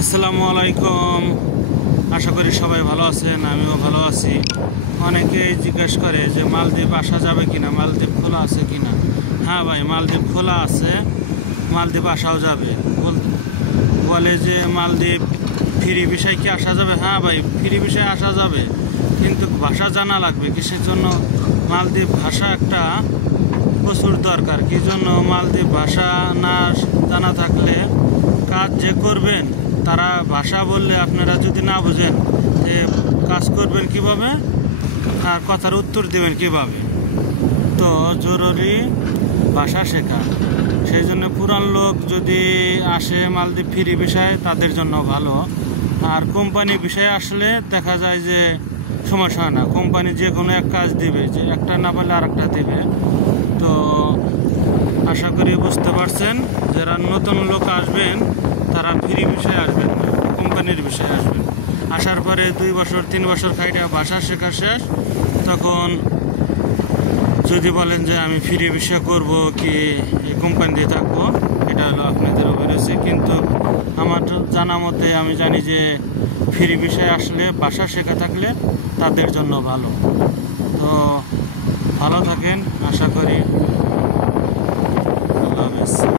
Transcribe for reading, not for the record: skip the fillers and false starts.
আসসালামু আলাইকুম। আশা করি সবাই ভালো আছেন, আমিও ভালো আছি। অনেকেই জিজ্ঞেস করে যে মালদ্বীপ আসা যাবে কিনা, মালদ্বীপ খোলা আছে কিনা। হ্যাঁ ভাই, মালদ্বীপ খোলা আছে, মালদ্বীপ আসাও যাবে। বলে যে মালদ্বীপ ফ্রি ভিসায় কি আসা যাবে? হ্যাঁ ভাই, ফ্রি ভিসায় আসা যাবে, কিন্তু ভাষা জানা লাগবে। কিসের জন্য? মালদ্বীপ ভাষা একটা প্রচুর দরকার। কি জন্য? মালদ্বীপ ভাষা না জানা থাকলে কাজ যে করবেন, তারা ভাষা বললে আপনারা যদি না বুঝেন যে কাজ করবেন কিভাবে আর কথার উত্তর দেবেন কিভাবে। তো জরুরি ভাষা শেখা। সেই জন্য পুরান লোক যদি আসে মালদ্বীপ ফ্রি বিষয়, তাদের জন্য ভালো। আর কোম্পানি বিষয়ে আসলে দেখা যায় যে সমস্যা হয় না, কোম্পানি যে কোনো এক কাজ দিবে, যে একটা না পারলে আর একটা দেবে। তো আশা করি বুঝতে পারছেন, যারা নতুন লোক আসবেন তারা ফ্রি বিষয়ে আসবেন না, কোম্পানির বিষয়ে আসবেন। আসার পরে 2 বছর 3 বছর খাইটা ভাষা শেখা শেষ, তখন যদি বলেন যে আমি ফ্রি বিষয় করব কি এই কোম্পানি দিয়ে থাকবো, এটা হলো আপনাদের অভিরুচি। কিন্তু আমার জানা মতে আমি জানি যে ফ্রি বিষয়ে আসলে ভাষা শেখা থাকলে তাদের জন্য ভালো। তো ভালো থাকেন, আশা করি। আল্লাহ হাফেজ।